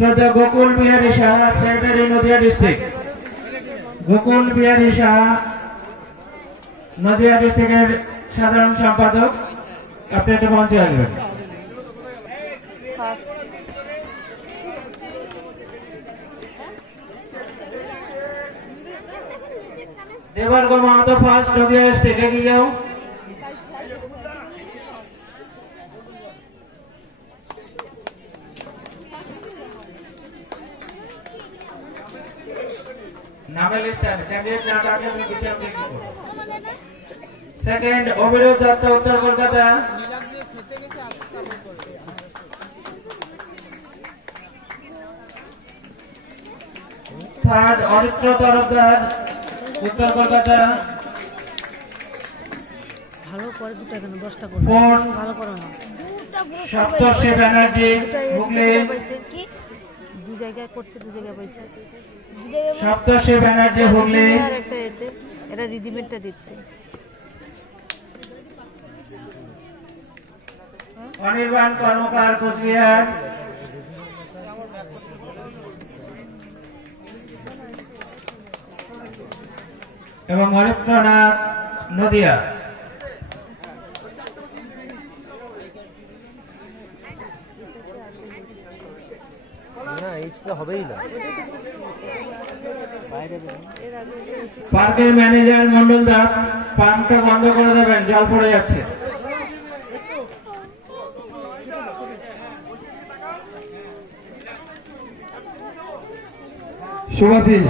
শ্রদ্ধা Gokul Bihari Saha, secretary Nadia district. Gokul Bihari Saha Nadia ডিস্ট্রিক্টের সাধারণ সম্পাদক, আপনি একটা মঞ্চে আসবেন। দেবার্গ মাহাতো ফার্স্ট, নদিয়া ডিস্ট্রিক্ট, এগিয়ে যাও। নামের লিস্ট আছে, ক্যান্ডিডেট না ডাকলে তুমি পিছিয়ে আপনি কি করো। সেকেন্ড অভিরূপ দত্ত, উত্তর কলকাতা। থার্ড অরিত্র তরফদার, উত্তর কলকাতা। ভালো করে দুটো কেন 10টা করে ভালো করো না। সপ্তর্ষি ব্যানার্জি, হুগলি। দু জায়গায় করছে, দু জায়গায় বলছে। সপ্তর্ষি ব্যানার্জি, হুগলি। আর একটা এটা রিদিমেন্টটা দিচ্ছে। অনির্বাণ কর্মকার, কোচবিহার। এবং হরিপ্রনাথ, নদিয়া। পার্কের ম্যানেজার মন্ডল দা, পাম্পটা বন্ধ করে দেবেন, জল পড়ে যাচ্ছে। শুভাশিস।